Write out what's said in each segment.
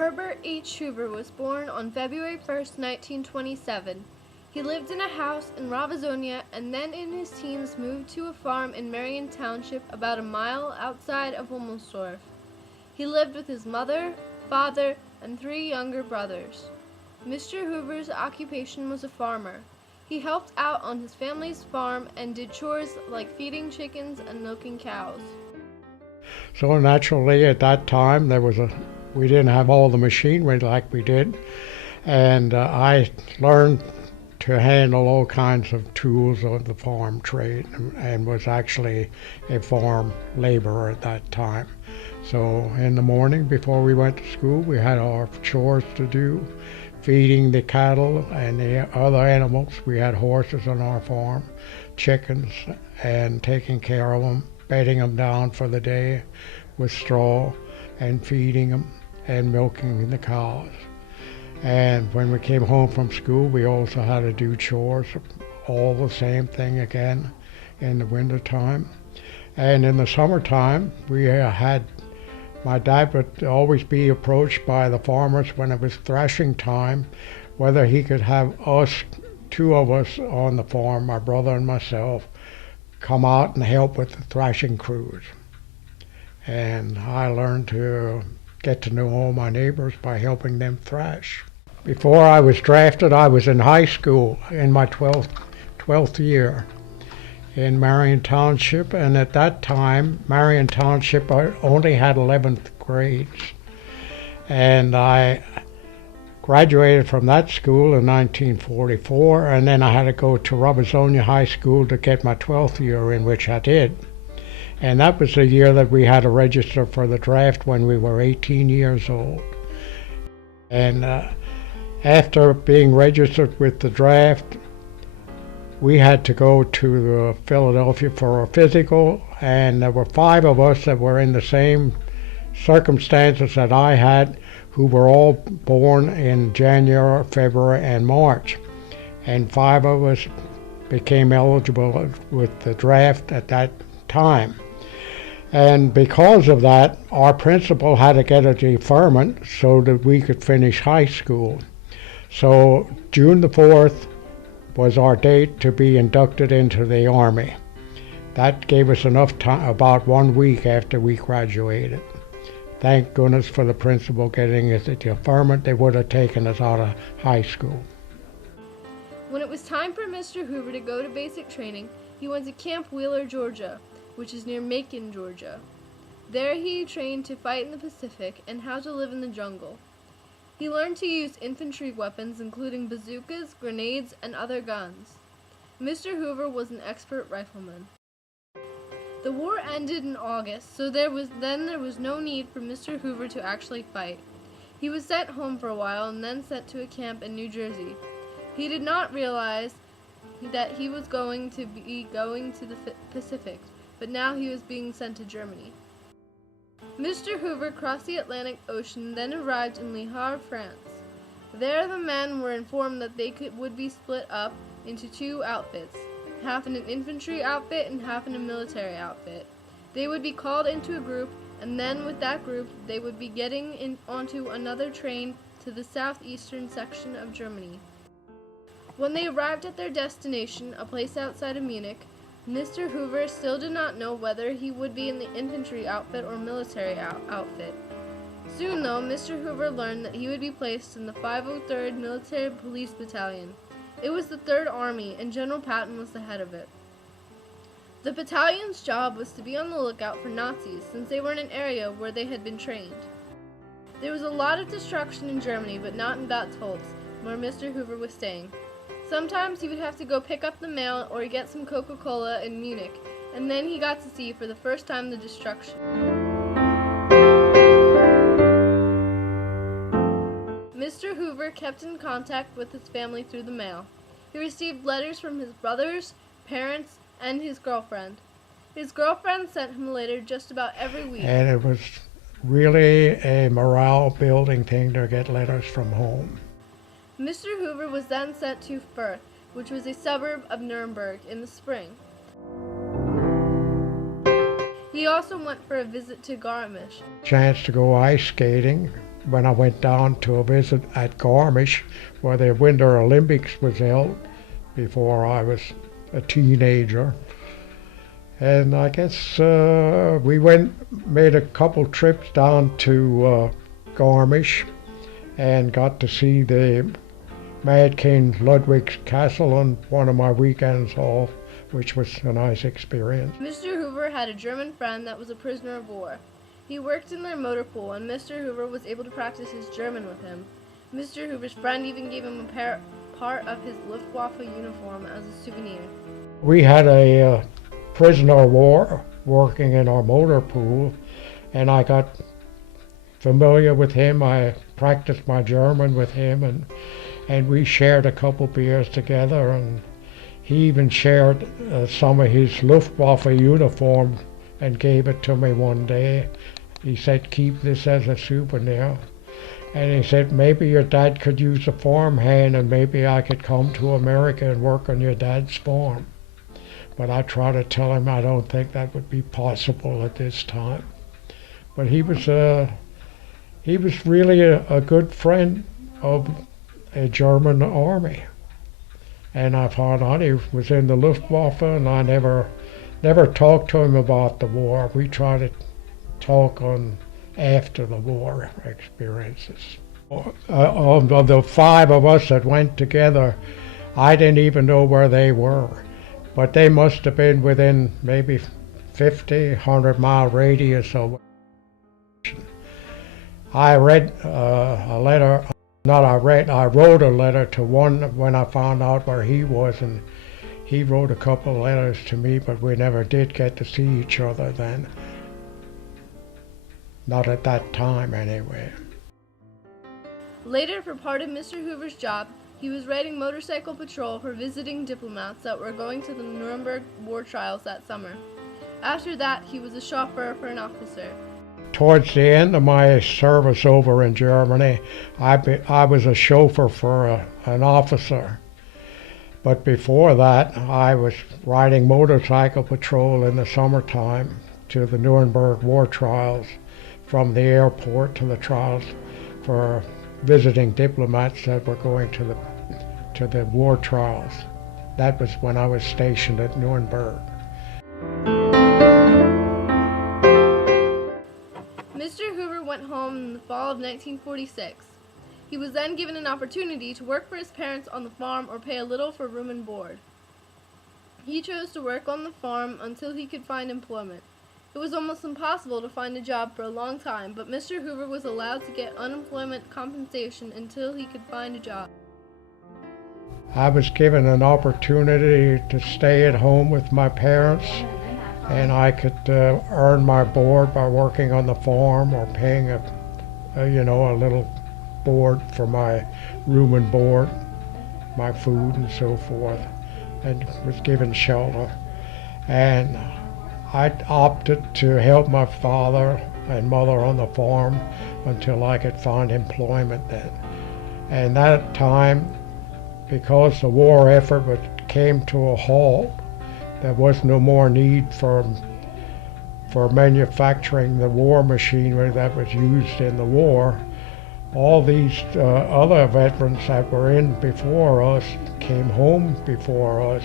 Herbert H. Hoover was born on February 1st, 1927. He lived in a house in Ravazonia and then in his teens moved to a farm in Marion Township about a mile outside of Wilmersdorf. He lived with his mother, father, and 3 younger brothers. Mr. Hoover's occupation was a farmer. He helped out on his family's farm and did chores like feeding chickens and milking cows. So naturally at that time we didn't have all the machinery like we did, and I learned to handle all kinds of tools of the farm trade and was actually a farm laborer at that time. So in the morning before we went to school, we had our chores to do, feeding the cattle and the other animals. We had horses on our farm, chickens, and taking care of them, bedding them down for the day with straw and feeding them and milking the cows. And when we came home from school, we also had to do chores, all the same thing again in the winter time. And in the summertime, my dad would always be approached by the farmers when it was threshing time, whether he could have us, 2 of us on the farm, my brother and myself, come out and help with the threshing crews. And I learned to get to know all my neighbors by helping them thresh. Before I was drafted, I was in high school in my 12th year in Marion Township, and at that time, Marion Township only had 11th grades. And I graduated from that school in 1944, and then I had to go to Ravazonia High School to get my 12th year, in which I did. And that was the year that we had to register for the draft when we were 18 years old. And after being registered with the draft, we had to go to Philadelphia for a physical, and there were 5 of us that were in the same circumstances that I had, who were all born in January, February, and March. And 5 of us became eligible with the draft at that time. And because of that, our principal had to get a deferment so that we could finish high school. So June the 4th was our date to be inducted into the Army. That gave us enough time, about 1 week after we graduated. Thank goodness for the principal getting us a deferment. They would have taken us out of high school. When it was time for Mr. Hoover to go to basic training, he went to Camp Wheeler, Georgia, which is near Macon, Georgia. There he trained to fight in the Pacific and how to live in the jungle. He learned to use infantry weapons including bazookas, grenades, and other guns. Mr. Hoover was an expert rifleman. The war ended in August, so there was no need for Mr. Hoover to actually fight. He was sent home for a while and then sent to a camp in New Jersey. He did not realize that he was going to the Pacific, but now he was being sent to Germany. Mr. Hoover crossed the Atlantic Ocean and then arrived in Le Havre, France. There the men were informed that they would be split up into 2 outfits, half in an infantry outfit and half in a military outfit. They would be called into a group, and then with that group they would be getting onto another train to the southeastern section of Germany. When they arrived at their destination, a place outside of Munich, Mr. Hoover still did not know whether he would be in the infantry outfit or military outfit. Soon, though, Mr. Hoover learned that he would be placed in the 503rd Military Police Battalion. It was the 3rd Army, and General Patton was the head of it. The battalion's job was to be on the lookout for Nazis, since they were in an area where they had been trained. There was a lot of destruction in Germany, but not in Bad Tolz, where Mr. Hoover was staying. Sometimes he would have to go pick up the mail or get some Coca-Cola in Munich, and then he got to see for the first time the destruction. Mr. Hoover kept in contact with his family through the mail. He received letters from his brothers, parents, and his girlfriend. His girlfriend sent him a letter just about every week. And it was really a morale-building thing to get letters from home. Mr. Hoover was then sent to Fürth, which was a suburb of Nuremberg, in the spring. He also went for a visit to Garmisch. Chance to go ice skating when I went down to a visit at Garmisch, where the Winter Olympics was held before I was a teenager. And I guess we made a couple trips down to Garmisch and got to see the Mad King Ludwig's castle on one of my weekends off, which was a nice experience. Mr. Hoover had a German friend that was a prisoner of war. He worked in their motor pool, and Mr. Hoover was able to practice his German with him. Mr. Hoover's friend even gave him a part of his Luftwaffe uniform as a souvenir. We had a prisoner of war working in our motor pool, and I got familiar with him. I practiced my German with him, and we shared a couple beers together, and he even shared some of his Luftwaffe uniform and gave it to me one day. He said, "Keep this as a souvenir." And he said, "Maybe your dad could use a farmhand, and maybe I could come to America and work on your dad's farm." But I tried to tell him I don't think that would be possible at this time. But he was really a good friend of a German army. And I found out he was in the Luftwaffe, and I never talked to him about the war. We tried to talk on after the war experiences. Of the five of us that went together, I didn't even know where they were, but they must have been within maybe 50, 100-mile radius of. I read a letter. I wrote a letter to one when I found out where he was, and he wrote a couple of letters to me, but we never did get to see each other then. Not at that time, anyway. Later, for part of Mr. Hoover's job, he was riding motorcycle patrol for visiting diplomats that were going to the Nuremberg war trials that summer. After that, he was a chauffeur for an officer. Towards the end of my service over in Germany, I was a chauffeur for an officer. But before that, I was riding motorcycle patrol in the summertime to the Nuremberg war trials, from the airport to the trials for visiting diplomats that were going to the war trials. That was when I was stationed at Nuremberg. Mr. Hoover went home in the fall of 1946. He was then given an opportunity to work for his parents on the farm or pay a little for room and board. He chose to work on the farm until he could find employment. It was almost impossible to find a job for a long time, but Mr. Hoover was allowed to get unemployment compensation until he could find a job. I was given an opportunity to stay at home with my parents, and I could earn my board by working on the farm or paying a little board for my room and board, my food and so forth, and was given shelter. And I opted to help my father and mother on the farm until I could find employment then. And that time, because the war effort came to a halt, there was no more need for manufacturing the war machinery that was used in the war. All these other veterans that were in before us came home before us,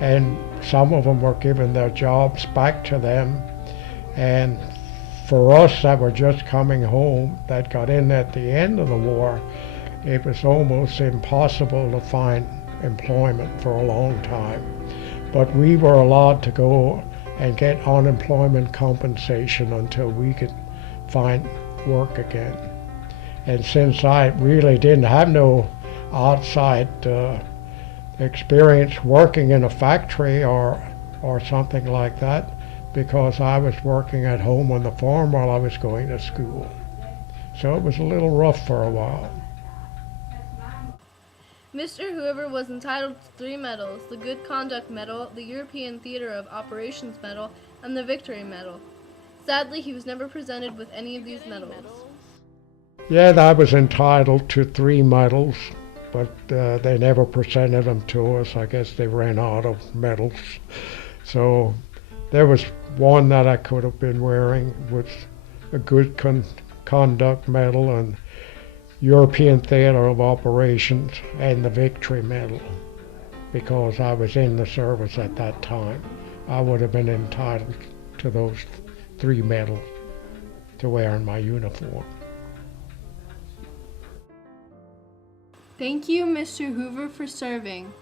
and some of them were given their jobs back to them. And for us that were just coming home, that got in at the end of the war, it was almost impossible to find employment for a long time. But we were allowed to go and get unemployment compensation until we could find work again. And since I really didn't have no outside experience working in a factory or something like that, because I was working at home on the farm while I was going to school. So it was a little rough for a while. Mr. Hoover was entitled to 3 medals: the Good Conduct Medal, the European Theater of Operations Medal, and the Victory Medal. Sadly, he was never presented with any of these medals. Yeah, I was entitled to 3 medals, but they never presented them to us. I guess they ran out of medals. So there was one that I could have been wearing with a good Conduct Medal and European Theater of Operations and the Victory Medal because I was in the service at that time. I would have been entitled to those 3 medals to wear in my uniform. Thank you, Mr. Hoover, for serving.